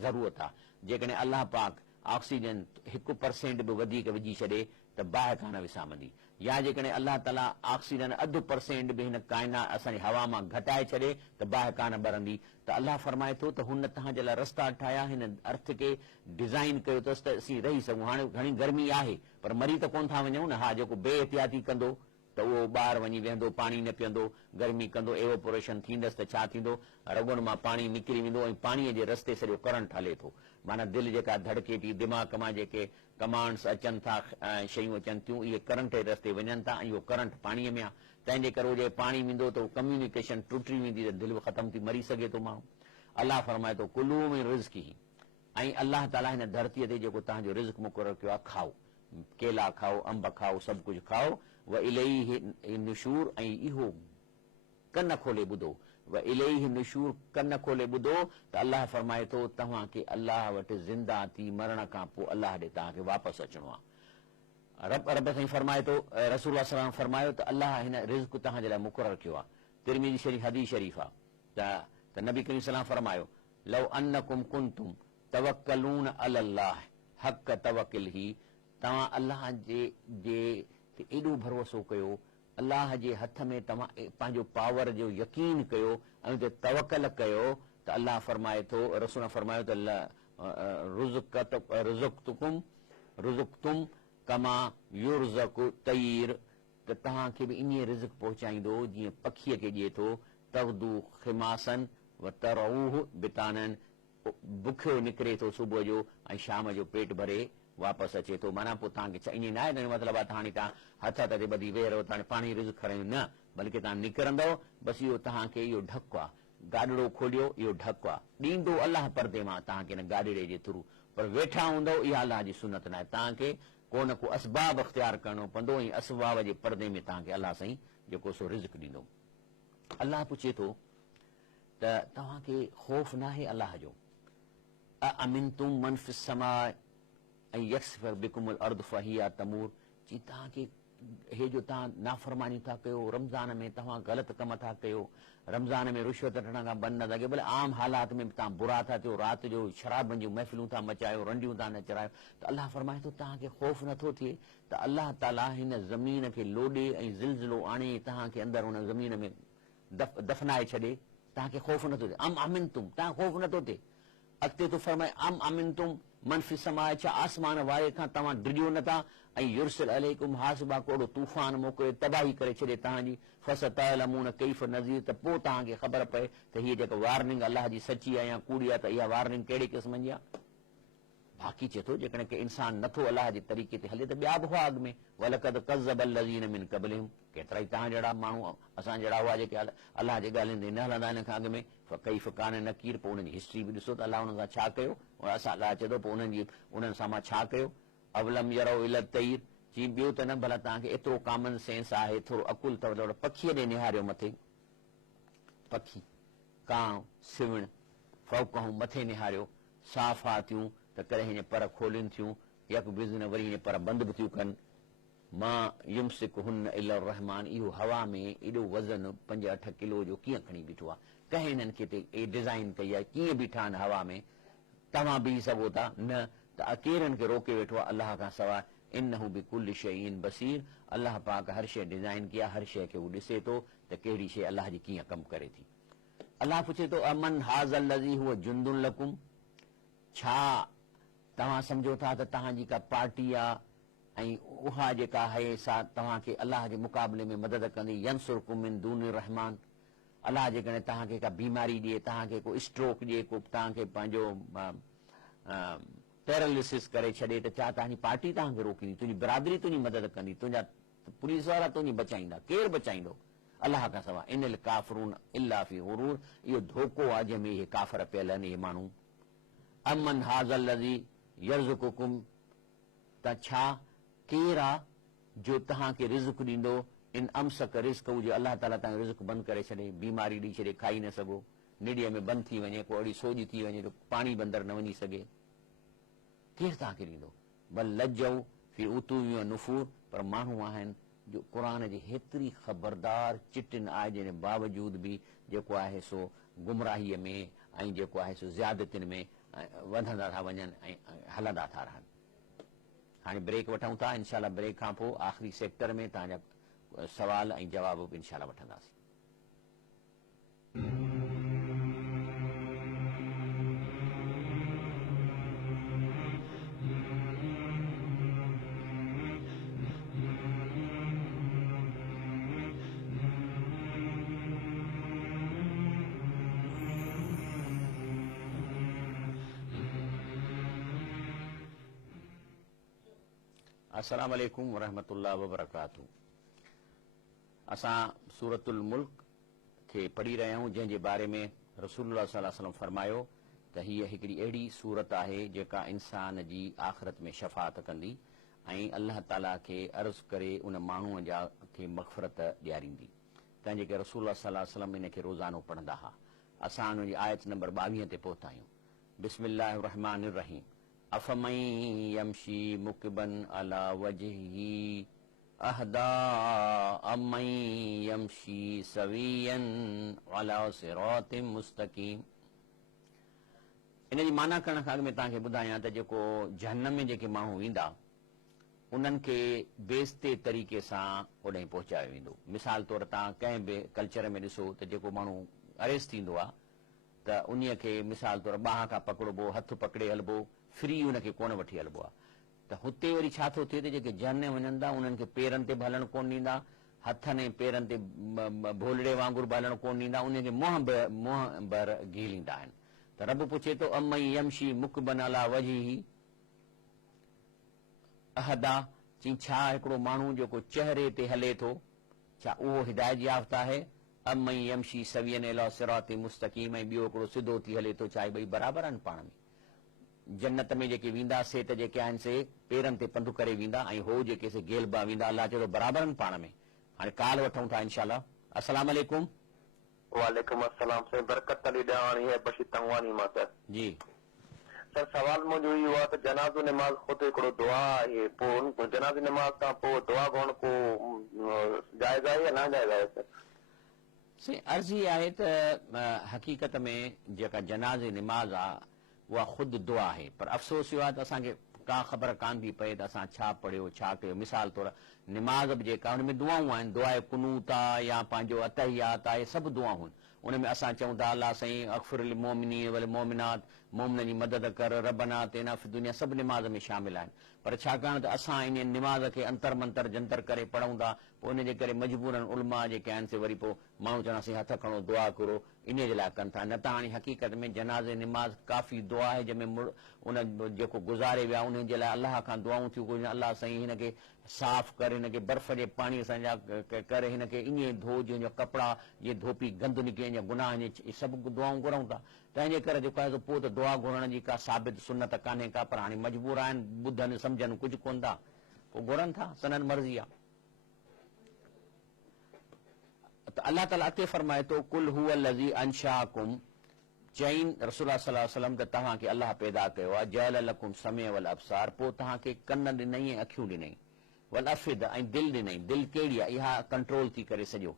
ज़रूरत आहे। जेकॾहिं अलाह पाक ऑक्सीजन 1% बि वधीक विझी छॾे त बाहि कान विसामंदी, या जेकॾहिं अलाह ताला ऑक्सीजन 0.5% बि हिन काइनात असांजी हवा मां घटाए छॾे त बाहि कान ॿरंदी। त अलाह फरमाए थो त हुन तव्हांजे लाइ रस्ता ठाहिया, हिन अर्थ खे डिज़ाइन कयो अथसि त असीं रही सघूं। हाणे घणी गर्मी आहे पर मरी त कोन था वञूं न। हा, जेको बेहतियाती कंदो त उहो ॿाहिरि वञी वेहंदो, पाणी न पीअंदो, गर्मी कंदो, एवोपोरेशन थींदसि त छा थींदो, रगुनि मां पाणी निकिरी वेंदो, ऐं पाणीअ जे रस्ते सॼो करंट हले थो। माना दिलि जेका धड़के थी, दिमाग़ मां जेके कमांड्स अचनि था, शयूं अचनि थियूं, इहे करंट जे रस्ते वञनि था, ऐं इहो करंट पाणीअ में आहे। तंहिंजे करे उहो पाणी वेंदो त कम्यूनिकेशन टुटी वेंदी, त दिलि ख़तमु थी मरी सघे थो माण्हू। अलाह फरमाए थो कुलू में रिज़्क़ी, ऐं अलाह ताला हिन धरतीअ ते जेको तव्हांजो रिज़्क़ मुक़ररु कयो आहे खाओ, केला खाओ, अंब खाओ, सभु कुझु खाओ। व इलैहि नुशूर, ऐं इहो कन खोले ॿुधो, व इलैहि नुशूर, कन खोले ॿुधो त अलाह फरमाए थो तव्हांखे अलाह वटि ज़िंदा थी मरण खां पोइ अलाह ॾे तव्हांखे वापसि अचिणो आहे। रब साईं फरमाए थो, रसूल सलाम फरमायो त अलाह हिन रिज़्क़ तव्हांजे लाइ मुक़ररु कयो आहे। तिरमिज़ी शरीफ़ हदीस शरीफ़ आहे त नबी करीम सलाम फरमायो, लव अन्नकुम कुंतुम तवक्कलून अलल्लाह हक़ तवक्कुलिही, तव्हां अलाह जे एॾो भरोसो कयो, अलाह जे हथ में तव्हां पंहिंजो पावर जो यकीन कयो, ऐं उते तवकल कयो त अलाह फरमाए थो, रसूल फरमायो त रुज़ुक़तुम कमा युरज़क़ु तैर, त तव्हांखे बि इन रिज़्क़ पहुचाईंदो जीअं पखीअ खे ॾिए थो। तग़दू खिमासन व तरऊह बितानन, बुखियो निकिरे थो सुबुह जो ऐं शाम जो पेट भरे वापसि अचे थो। माना पोइ तव्हांखे छा ईअं न आहे, हिन जो मतिलबु आहे त हाणे तव्हां हथ हथ ते ॿधी वेह रहो, तव्हां पाणी रिज़्क़ खणायो, न, बल्कि तव्हां निकिरंदव, बसि इहो तव्हांखे इहो ढकु आहे। गाॾिड़ो खोलियो, इहो ढकु आहे, ॾींदो अलाह परदे मां तव्हांखे हिन गाॾिड़े जे थ्रू, पर वेठा हूंदव, इहा अलाह जी सुनत न आहे। तव्हांखे को न को असबाब अख़्तियार करणो पवंदो, ऐं असबाब जे परदे में तव्हांखे अलाह साईं जेको सो रिज़्क़ ॾींदो। अलाह पुछे थो त तव्हांखे ख़ौफ़ न आहे अलाह जो? अमिनतुम मन फिस समा ऐं यक्सफर बिकुमुल अर्द फहिया तमूर, जी तव्हांखे हे जो तव्हां नाफ़रमानी था कयो, रमज़ान में तव्हां ग़लति कम था कयो, रमज़ान में रिश्वत वठण खां बंदि नथा कयो, भले आम हालात में तव्हां बुरा था थियो, राति जो शराबनि जूं महफ़िलूं था मचायो, रंडियूं था नचरायो, त अलाह फरमाए थो तव्हांखे ख़ौफ़ नथो थिए त अलाह ताला हिन ज़मीन खे लोॾे ऐं ज़िलज़िलो आणे तव्हांखे अंदरि हुन ज़मीन में दफ़नाए छॾे, तव्हांखे ख़ौफ़ नथो थिए? अम अमिनतुम, तव्हां ख़ौफ़ नथो थिए? अॻिते थो फरमाए अम अमिनतुम मन फी समाए, छा आसमान वारे खां तव्हां डिॼो नथा, ऐं युरसिल अलैकुम हासिबा, कोड़ो तूफ़ान मोकिले तबाही करे छॾे तव्हांजी, फसतअलमून कैफ़ नज़ीर, त पोइ तव्हांखे ख़बर पए त हीअ जेका वार्निंग अलाह जी सची आहे या कूड़ी आहे, त इहा वार्निंग कहिड़े क़िस्म जी आहे। बाक़ी चए थो जेकॾहिं के इंसान नथो अलाह जे तरीक़े ते हले त ॿिया बि हुआ अॻु में, वलक़द कज़्ज़ब अल्लज़ीन मिन क़ब्लिहिम, केतिरा ई तव्हां जहिड़ा माण्हू असां जहिड़ा हुआ जेके अलाह जे ॻाल्हियुनि ते न हलंदा हिन खां अॻु में, फ़कैफ़ कान नकीर, पोइ उन्हनि जी हिस्ट्री बि ॾिसो त अलाह उन्हनि सां छा कयो, असां अलाह चए थो पोइ उन्हनि सां मां छा कयो। अवलम यरौ इल तैर, जी ॿियो त न, भला तव्हांखे एतिरो कॉमन सेंस आहे, थोरो अकुल अथव, थोरो पखीअ ॾे निहारियो मथे, पखी कांव सिवण फ़ौक़हूं मथे निहारियो, साफ़ा थियूं त करे हिन पर खोलिनि थियूं, यक बिज़न वरी हिन पर बंदि बि थियूं कनि। मां युमसिक हुन इला रहमान, इहो हवा में एॾो वज़न 5-8 किलो जो कीअं खणी बीठो आहे, कंहिं हिननि खे डिज़ाइन कई आहे, कीअं बीठा आहिनि हवा में, तव्हां बीह सघो था न, त केरनि खे रोके वेठो आहे अलाह खां सवाइ। इन्नहु बिकुल्लि शैइन बसीर, अलाह पाक हर शइ डिज़ाइन की आहे, हर शइ खे उहो ॾिसे थो त कहिड़ी शइ अलाह जी कीअं कमु करे थी। अलाह पुछे थो अमन हाज़ल लज़ी हुअ जुंदुन लकुम, छा तव्हां सम्झो था त तव्हांजी का पार्टी आहे ऐं उहा जेका आहे सा तव्हांखे अलाह जे मुक़ाबले में मदद कंदी यंसुरकुम मिन दूनि रहमान अलाह जेकॾहिं तव्हांखे का बीमारी ॾिए तव्हांखे को स्ट्रोक ॾिए को तव्हांखे पंहिंजो पैरालिसिस करे छॾे त छा तव्हांजी पार्टी तव्हांखे रोकींदी तुंहिंजी बिरादरी तुंहिंजी मदद कंदी तुंहिंजा पुलिस वारा तुंहिंजी बचाईंदा केरु बचाईंदो अलाह खां सवाइ इनिल काफ़रून इल्ला फी गुरूर इहो धोखो आहे जंहिंमें इहे काफ़र पियल आहिनि इहे माण्हू अमन हाज़ल लज़ी यर्ज़ुकुकुम त छा केरु आहे जो तव्हांखे रिज़्क़ ॾींदो इन अमसक रिज़्क हुजे अलाह ताला तव्हांजो रिज़्क बंदि करे छॾे बीमारी ॾेई छॾे खाई न सघो निड़ीअ में बंदि थी वञे को अहिड़ी सोज थी वञे त पाणी बि अंदरि न वञी सघे केरु तव्हांखे ॾींदो बल लजऊं फी उतूं नुफ़ूर पर माण्हू आहिनि जो क़ुर जी हेतिरी ख़बरदार चिटिन आहे जंहिं बावजूद बि जेको आहे सो गुमराहीअ में ऐं जेको आहे सो ज़्यादतियुनि में वधंदा था वञनि ऐं हलंदा था रहनि हाणे ब्रेक वठूं था इनशाला ब्रेक खां पोइ आख़िरी सेक्टर में तव्हांजा सवाल ऐं जवाब बि इनशाला वठंदासीं अस्सलाम वालेकुम वरहमतुल्लाह वबरकातुहू असां सूरतुल मुल्क खे पढ़ी रहिया आहियूं जंहिंजे बारे में रसूलुल्लाह सल्लल्लाहु अलैहि वसल्लम फरमायो त हीअ हिकिड़ी अहिड़ी सूरत आहे जेका इंसान जी आख़िरत में शफ़ाअत कंदी ऐं अलाह ताला खे अर्ज़ु करे उन माण्हूअ जा खे मग़फ़िरत ॾियारींदी तंहिंजे करे रसूलुल्लाह सल्लल्लाहु अलैहि वसल्लम इन खे रोज़ानो पढ़ंदा हुआ असां उन जी आयत नंबर 22 ते पहुता आहियूं बिस्मिल्लाहिर रहमानिर रहीम अफमन यमशी मुकबन अला वजही अहदा अमन यमशी सवियन अला सिरातिम मुस्तकीम इन जी माना करण खां अॻु में तव्हांखे ॿुधायां त जेको जहन्नम में जेके माण्हू ईंदा उन्हनि खे बेइज़्ती तरीक़े सां ओॾांहुं पहुचायो वेंदो मिसाल तौरु तव्हां कंहिं बि कल्चर में ॾिसो त जेको माण्हू अरेस्ट थींदो आहे त उन्हीअ खे मिसाल तौरु ॿाह खां पकड़बो हथु पकड़े हलबो फ्री उनखे कोन वठी हलिबो आहे त हुते वरी छा थो थिए त जेके जहन्नम वञनि था उन्हनि खे पेरनि ते बि हलणु कोन ॾींदा हथनि ऐं पेरनि ते भोलड़े वांगुरु बि हलणु कोन ॾींदा उनखे मुंहं भर गीलींदा आहिनि त रब पुछे थो अमई यमशी मुकबन अला वजही अहदा चई छा हिकिड़ो माण्हू जेको चेहरे ते हले थो छा उहो हिदायत याफ़्ता आहे अमई यमशी सवियन अला सिराति मुस्तकीम ऐं ॿियो हिकिड़ो सिधो थी हले थो छा ॿई बराबरि आहिनि पाण में जन्नत में जेके वेंदा से त जेके आहिनि से पेरनि ते पंधु करे वेंदा ऐं हो जेके से गेलबा वेंदा अलाह चए थो बराबरि आहिनि पाण में हाणे काल वठूं था इनशाला अस्सलाम वालेकुम वालेकुम अस्सलाम से बरकत अली ॾाणी है बशी तंगवानी मां सर जी सर सवाल मुंहिंजो इहो आहे त जनाज़ो निमाज़ ख़ुद हिकिड़ो दुआ आहे पोइ जनाज़ो निमाज़ खां पोइ दुआ करण को जाइज़ आहे या ना जाइज़ आहे सर से अर्ज़ी आहे त हक़ीक़त में जेका जनाज़े निमाज़ आहे उहा ख़ुदि दुआ आहे पर अफ़सोस इहो आहे त असांखे का ख़बर कान थी पए त असां छा पढ़ियो छा कयो मिसाल तौरु निमाज़ बि जेका हुन में दुआऊं आहिनि दुआए कुनूत आहे या पंहिंजो अतहियात आहे सभु दुआऊं आहिनि उन में असां चऊं था अलाह साईं अग़फिर लिल मोमिनीन वल मोमिनात मोमिननि जी मदद कर रबना आतिना फ़िद दुनिया सभु निमाज़ में शामिल आहिनि पर छाकाणि त असां इन निमाज़ खे अंतर मंतर जंतर करे पढ़ूं था पोइ इन जे करे मजबूरन उलमा जेके आहिनि से वरी पोइ माण्हू चवंदासीं हथ खणो दुआ करो इन जे लाइ कनि था न त हाणे हक़ीक़त में जनाज़े निमाज़ काफ़ी दुआ आहे जंहिंमें उन जेको गुज़ारे विया उन जे लाइ अलाह खां दुआऊं थियूं घुरिजनि अलाह साईं हिनखे साफ़ करे हिनखे बर्फ़ जे पाणीअ सां करे हिनखे ईअं धो जंहिंजा कपिड़ा जीअं धोपी गंद निकिरे या गुनाह जे सभु दुआऊं घुरऊं था तंहिंजे करे जेको आहे पोइ त दुआ घुरण जी का साबित सुनत कान्हे का पर हाणे मजबूर आहिनि ॿुधनि सम्झनि कुझु कोन था पोइ घुरनि था सननि मर्ज़ी आहे त अलाह ताला अते फरमाए थो कुल हुअ लज़ी अंशाकुम चईन रसूलुल्लाह सल्लल्लाहु अलैहि वसल्लम त तव्हांखे अलाह पैदा कयो आहे जअल लकुम समय वल अबसार पोइ तव्हांखे कन ॾिनई ऐं अखियूं ॾिनई वल अफ़िद ऐं दिलि ॾिनई दिलि कहिड़ी आहे इहा कंट्रोल थी करे सॼो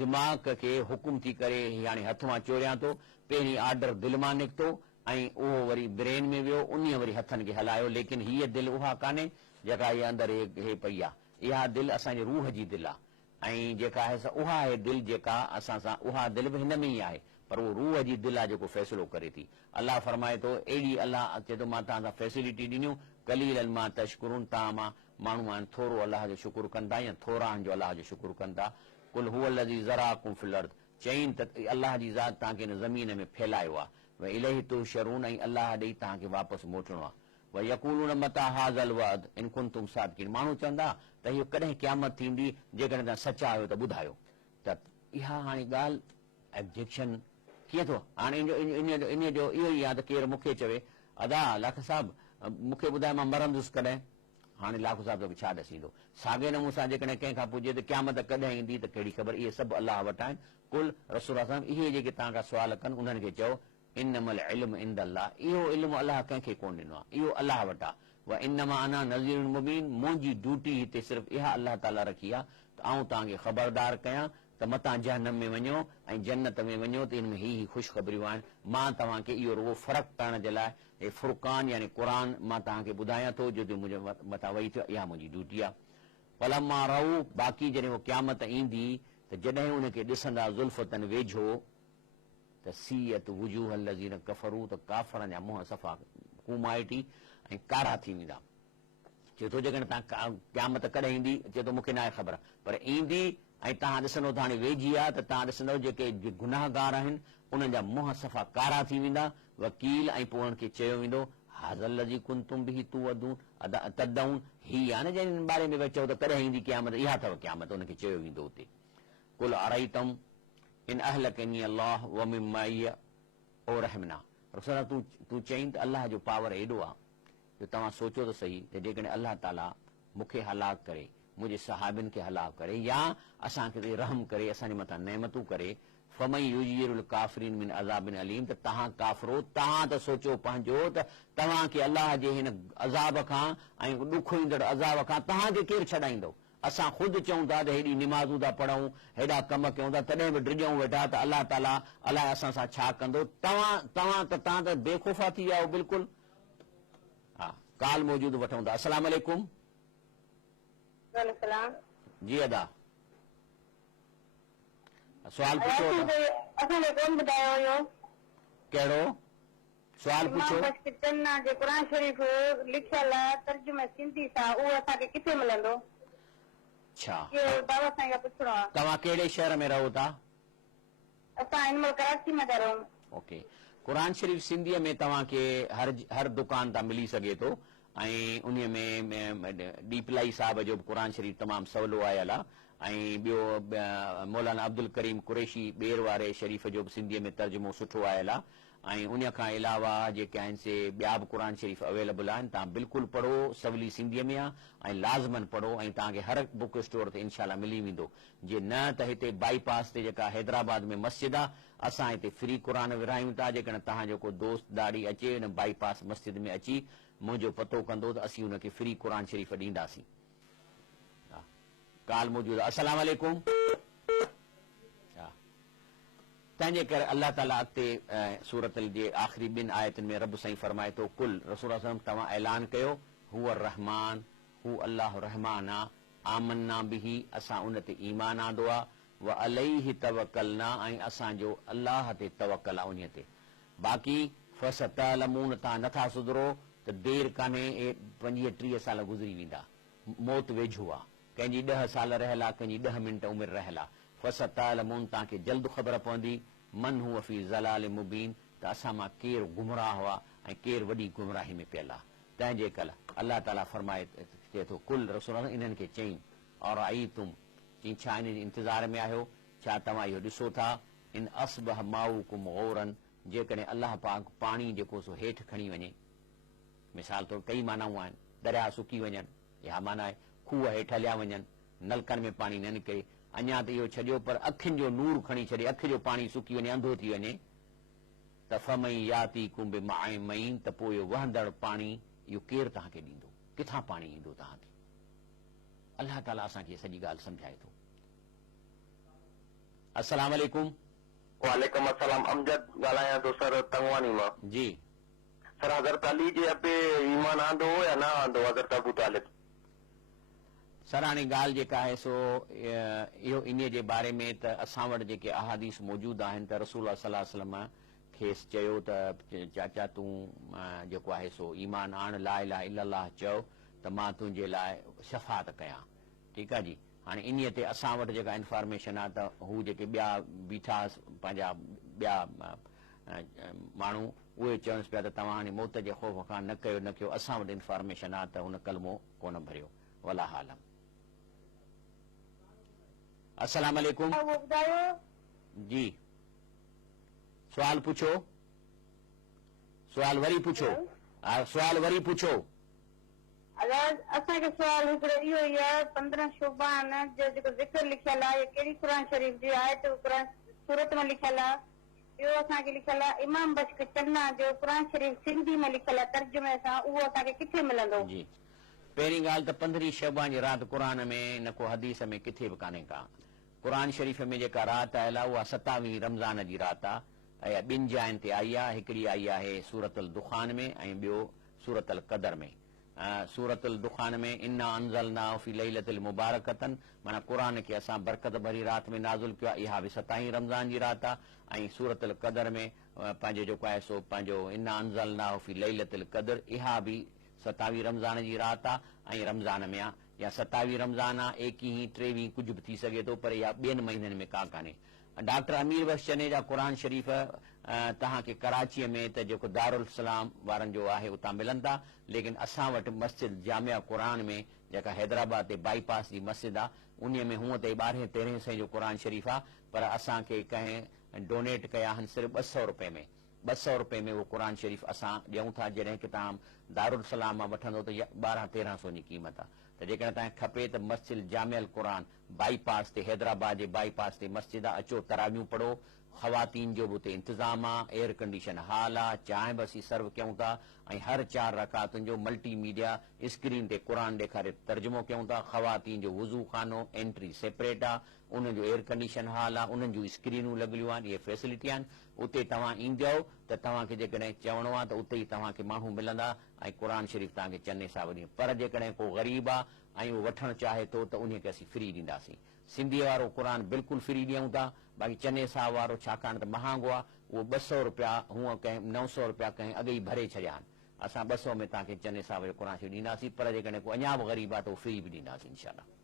दिमाग़ खे हुकुम थी करे हाणे हथ मां चोरियां थो पहिरीं आर्डर दिलि मां निकितो ऐं उहो वरी ब्रेन में वियो उन वरी हथनि खे हलायो लेकिन हीअ दिलि उहा कान्हे जेका इहा अंदरि हे पई आहे इहा दिलि असांजे रूह जी दिलि आहे ऐं जेका आहे उहा आहे दिलि जेका असां सां उहा दिलि बि हिन में ई आहे पर उहो रूह जी दिलि आहे जेको फ़ैसिलो करे थी। अलाह फरमाए थो अहिड़ी अलाह चए थो मां तव्हां फैसिलिटी ॾिनियूं कलीलन मां तशकुरून, तव्हां मां माण्हू आहिनि थोरो अलाह जो शुकुर कंदा या थोरा आहिनि जो अलाह जो शुकुर कंदा। कुल हुअ लज़ी ज़राकुम फिल अर्द, चईनि त अलाह जी ज़ात तव्हांखे हिन ज़मीन में फैलायो आहे। व इलैहि तुहशरून, ऐं अलाह ॾेई तव्हांखे वापसि मोटणो आहे। व यक़ूलून मता हाज़ल वअद इन कुंतुम सादिक़ीन, माण्हू चवंदा त इहो कॾहिं क़यामत थींदी, जेकॾहिं तव्हां सचा आहियो त ॿुधायो। त इहा हाणे ॻाल्हि एब्जेक्शन कीअं थो हाणे इन जो इहो ई आहे त केरु मूंखे चवे अदा लाख साहिबु मूंखे ॿुधाए मां मरंदुसि कॾहिं। हाणे लाखो साहिब तोखे छा ॾसींदो? साॻे नमूने सां जेकॾहिं कंहिंखां पुॼे त क़यामत कॾहिं ईंदी त कहिड़ी ख़बर? इहे सभु अलाह वटि आहिनि। कुल रसूल साहिब इहे जेके तव्हां खां सुवाल कनि उन्हनि खे चओ इन्नमल इल्मु इंदल्लाह, इहो इल्मु अलाह कंहिंखे कोन ॾिनो आहे, इहो अलाह वटि आहे। व इन्नमा अना नज़ीरुन मुबीन, मुंहिंजी ड्यूटी हिते सिर्फ़ु इहा अलाह ताला रखी आहे त आऊं तव्हांखे ख़बरदार कयां त मतां जहन्नम में वञो ऐं जन्नत में वञो त इन में ही ख़ुशख़बरियूं आहिनि। मां तव्हांखे इहो रुगो फ़र्क़ु करण जे लाइ हे फुरक़ान यानी क़ुरान मां तव्हांखे ॿुधायां थो जो मुंहिंजे मथां वही थियो, इहा मुंहिंजी ड्यूटी आहे। फलम्मा रहू, बाक़ी जॾहिं उहो क़यामत ईंदी त जॾहिं उनखे ॾिसंदा ज़ुल्फ़तन वेझो त सीयत वुजूह लज़ीन कफ़रू, त काफ़रनि जा मुंहं सफ़ा कुमाइटी ऐं कारा थी वेंदा। चए थो जेकॾहिं तव्हां क़यामत कॾहिं ईंदी, चए थो मूंखे न आहे ख़बर, पर ईंदी ऐं तव्हां ॾिसंदो त हाणे वेझी आहे त तव्हां ॾिसंदव जेके गुनाहगार आहिनि उन्हनि जा मुंहं सफ़ा कारा थी वेंदा। वकील ऐं पोइ उन्हनि खे चयो वेंदो हाज़ल लज़ी कुंतुम बिही तूअदून तदऊन, ही आहे न जंहिं बारे में चओ त कॾहिं ईंदी क़यामत, इहा अथव क़यामत, उनखे चयो वेंदो हुते। कुल अरैतम इन अहलकनी अल्लाह व मिन माइय ओ रहमना, रसूल तूं चईं त अलाह जो पावर एॾो आहे जो तव्हां सोचो त सही त जेकॾहिं अलाह ताला मूंखे हलाक करे, मुंहिंजे सहाबिन खे हलाक करे या असांखे रहम करे, असांजे मथां नेमतूं करे, फमई युजीरुल काफ़िरीन मिन अज़ाबिन अलीम, त तव्हां काफ़िरो, तव्हां त सोचो पंहिंजो त तव्हांखे अलाह जे हिन अज़ाब खां ऐं ॾुख ईंदड़ अज़ाब खां तव्हांखे केरु छॾाईंदो? असां ख़ुदि चऊं था त हेॾी निमाज़ूं था पढ़ूं, हेॾा कम कयूं था, तॾहिं बि ड्रिजऊं वेठा त अलाह ताला अलाए असां सां छा कंदो। तव्हां त बेखौफ़ा थी विया आहियो बिल्कुलु। हा, काल मौजूदु वठूं था। अस्सलाम वालेकुम। जी अदा सवाल पुछो। कहिड़ो सवाल पुछो? क़ुरान शरीफ़ लिखियल तर्जुमे सिंधी सां उहो असांखे किथे मिलंदो? अच्छा, बाबा साईं खां पुछणो आहे। तव्हां कहिड़े शहर में रहो था? असां हिन महिल कराची में था रहूं। ओके, क़ुरान शरीफ़ सिंधीअ में तव्हांखे हर दुकान तां मिली सघे थो ऐं उन में डीपलाई साहब जो क़ुरान शरीफ़ तमामु सवलो आयल आहे ऐं ॿियो मौलाना अब्दुल करीम कुरैशी ॿेर वारे शरीफ़ जो बि सिंधीअ में तर्जुमो सुठो आयल आहे ऐं उन खां अलावा जेके आहिनि से ॿिया बि क़ुरान शरीफ़ अवेलेबल आहिनि। तव्हां बिल्कुलु पढ़ो, सवली सिंधीअ में आहे ऐं लाज़मन पढ़ो ऐं तव्हांखे हर बुक स्टोर ते इनशाला मिली वेंदो। जे न त हिते बाईपास ते जेका हैदराबाद में मस्जिद आहे, असां हिते फ्री क़ुरान विरहायूं था। जेकॾहिं तव्हांजो को दोस्त दाड़ी अचे हुन बाईपास मस्जिद में अची मुंहिंजो पतो कंदो त असीं हुनखे फ्री क़ुरान शरीफ़ ॾींदासीं। काल मौजूदु। अस्सलाम वालेकुम। तंहिंजे करे अल्लाह ताला अॻिते सूरत जे आख़िरी ॿिनि आयतुनि में रब साईं फरमाए थो कुल रसूल सल्लल्लाहु अलैहि वसल्लम तव्हां ऐलान कयो हुअ रहमान, हू अल्लाह रहमान आहे, आमन्ना बिही असां उन ते ईमान आंदो आहे, व अलैहि तवक्कलना ऐं असांजो अल्लाह ते तवक्कल आहे उन ते। बाक़ी फसतअलमून तव्हां नथा सुधरो त देरि कान्हे, 25-30 साल गुज़री वेंदा, मौत वेझो आहे, कंहिंजी 10 साल रहियल आहे, कंहिंजी 10 मिंट उमिरि रहियल आहे। फसतअलमून तव्हांखे जल्द ख़बर पवंदी मन हुआ फी ज़लाल मुबीन, त असां मां केरु गुमराह हुआ ऐं केरु वॾी गुमराही में पियल आहे। तंहिंजे करे अलाह ताला फरमाए चए थो कुल रसूल इन्हनि खे चईं और आई तुम चई छा इन जे इंतज़ार में आहियो, छा तव्हां इहो ॾिसो था इन असबह माउकुम गौरन, जेकॾहिं अलाह पाक पाणी जेको सो हेठि खणी वञे, मिसाल तौरु कई मानाऊं आहिनि, दरिया सुकी वञनि, इहा माना आहे खूह हेठि हलिया वञनि, नलकनि में पाणी न निकिरे, अञा त इहो छॾियो पर अखियुनि जो नूर खणी छॾे, अखि जो पाणी सुकी वञे, अंधो थी वञे, त फमई याती कुंभ माए मईन, त पोइ इहो वहंदड़ पाणी इहो केरु तव्हांखे ॾींदो, किथां पाणी ईंदो तव्हांखे? अलाह ताला असांखे सॼी ॻाल्हि सम्झाए थो। अस्सलाम वालेकुम। वालेकुम अस्सलाम। अमजद ॻाल्हायां थो सर तंगवानी मां। जी सर हज़रत अली जे अबे ईमान आंदो या न आंदो हज़रत अबू तालिब? सर हाणे ॻाल्हि जेका आहे सो इहो इन जे बारे में त असां वटि जेके अहादीस मौजूदु आहिनि त रसूल सल्लल्लाहु अलैहि वसल्लम खेसि चयो त चाचा तूं जेको आहे सो ईमान आण, ला इलाहा इल्लल्लाह चओ त मां तुंहिंजे लाइ शफ़ाअत कयां। ठीकु आहे जी। हाणे इन्हीअ ते असां वटि जेका इंफॉर्मेशन आहे त हू जेके ॿिया बीठा पंहिंजा ॿिया माण्हू उहे चवनि पिया त तव्हां हाणे मौत जे ख़ौफ़ खां न कयो न कयो, असां वटि इंफॉर्मेशन आहे त हुन कलमो कोन भरियो। वला हालम। अस्सलाम वालेकुम। जी सुवाल पुछो, सुवाल वरी पुछो, सुवाल वरी पुछो। असांखे सुवाल हिकिड़ो इहो ई आहे, 15 शुबान जो जेको ज़िक्र लिखियल आहे कहिड़ी क़ुरान शरीफ़ जी आहे त क़ुरान सूरत में लिखियल आहे। ॿियो असांखे लिखियल आहे इमाम बख्श चन्ना जो क़ुरान शरीफ़ सिंधी में लिखियल आहे तर्जुमे सां, उहो असांखे किथे मिलंदो? जी पहिरीं ॻाल्हि त 15 शबान जी राति क़ुरान में न को हदीस में किथे बि कान्हे का। क़ुरान शरीफ़ में जेका राति आयल आहे उहा 27 रमज़ान जी राति आहे ऐं ॿिनि जायुनि ते आई आहे। हिकिड़ी आई आहे सूरत अल दुखान में ऐं ॿियो सूरत अल क़दर में। सूरत अल दुखान में इन्ना अंज़लनाहु फ़ी लैलतिल मुबारकतन, माना क़ुरान खे असां बरकत भरी राति में नाज़िल कयो आहे, इहा बि 27 रमज़ान जी राति आहे। ऐं सूरत अल क़दर में पंहिंजो जेको आहे सो पंहिंजो इन्ना अंज़लनाहु फ़ी लैलतिल क़दर, इहा बि 27 रमज़ान जी राति आहे ऐं रमज़ान में आहे, या 27 रमज़ान आहे, 21 23 कुझु बि थी सघे थो, पर इहा ॿियनि महीननि में का कान्हे। डॉक्टर अमीर बख्श चने जा क़ुरान शरीफ़ तव्हांखे कराचीअ में त जेको दारुल इस्लाम वारनि जो आहे उतां मिलनि था, लेकिन असां वटि मस्जिद जामिया क़ुरान में जेका हैदराबाद ते बाईपास जी मस्जिद आहे उन में हूअं त 12-13 सौ जो क़ुरान शरीफ़ आहे, पर असांखे कंहिं डोनेट कया आहिनि सिर्फ़ु 200 रुपए में। 200 रुपए में उहो क़ुरान शरीफ़ असां ॾियूं था। जॾहिं की तव्हां दारुल इस्लाम मां वठंदो त 12-13 सौ जी क़ीमत आहे। त जेकॾहिं तव्हांखे खपे त मस्जिद जामियल क़ुरान बाईपास ते हैदराबाद जे बाईपास ते मस्जिद आहे, अचो तरावियूं पढ़ो। ख़वातीन जो बि उते इंतज़ाम आहे, एयर कंडीशन हाल आहे, चांहि बि असीं सर्व कयूं था ऐं हर 4 रकातुनि जो मल्टीमीडिया स्क्रीन ते क़ुरान ॾेखारे तर्जुमो कयूं था। ख़वातीन जो वुज़ू खानो एंट्री सेपरेट आहे, उन्हनि जो एयर कंडीशन हाल आहे, उन्हनि जूं स्क्रीनूं लॻलियूं आहिनि, इहे फैसिलिटी आहिनि। उते तव्हां ईंदो त तव्हांखे जेकॾहिं चवणो आहे त उते ई तव्हांखे माण्हू मिलंदा ऐं क़ुरान शरीफ़ तव्हांखे चने सां वॾी। पर जेकॾहिं को ग़रीब आहे ऐं उहो वठणु चाहे थो त उनखे असीं फ्री ॾींदासीं। सिंधीअ वारो क़ुरान बिल्कुलु फ्री ॾियूं था, बाक़ी चने सां वारो छाकाणि त महांगो आहे उहो 200 रुपया, हूअं कंहिं 900 रुपया कंहिं अॻ ई भरे छॾिया आहिनि। असां 200 में तव्हांखे चने सां वारो क़ुरान शरीफ़ ॾींदासीं, पर जेकॾहिं को अञा बि ग़रीब आहे त उहो फ्री बि ॾींदासीं इंशाअल्लाह।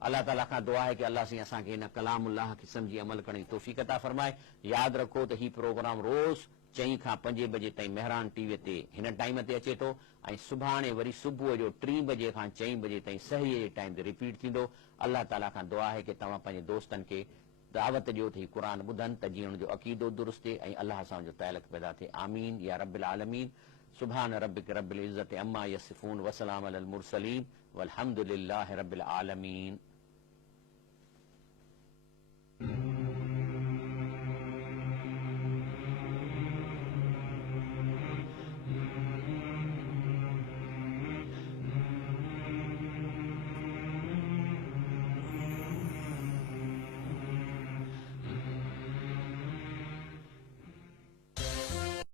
अल्लाह ताला खां दुआ आहे कि अल्लाह साईं असांखे हिन कलामुल्लाह खे सम्झी अमल करण जी तौफ़ीक़ अता फ़रमाए। यादि रखो त हीउ प्रोग्राम रोज़ 4 खां 5 बजे ताईं मेहरान टीवीअ ते हिन टाइम ते अचे थो ऐं सुभाणे वरी सुबुह जो 3 बजे खां 4 बजे ताईं सही जे टाइम ते रिपीट थींदो। अल्लाह ताला खां दुआ आहे कि तव्हां पंहिंजे दोस्तनि खे दावत ॾियो त हीउ क़ुरान ॿुधनि त जीअं हुनजो अक़ीदो दुरुस्त थिए ऐं अल्लाह सां जो तालुक़ पैदा थिए। आमीन या रब्बिल आलमीन। सुभान रब्बिक रब्बिल इज़्ज़ति अम्मा यसिफून वसलाम अलल मुरसलीन वल्हम्दुलिल्लाहि रब्बिल आलमीन।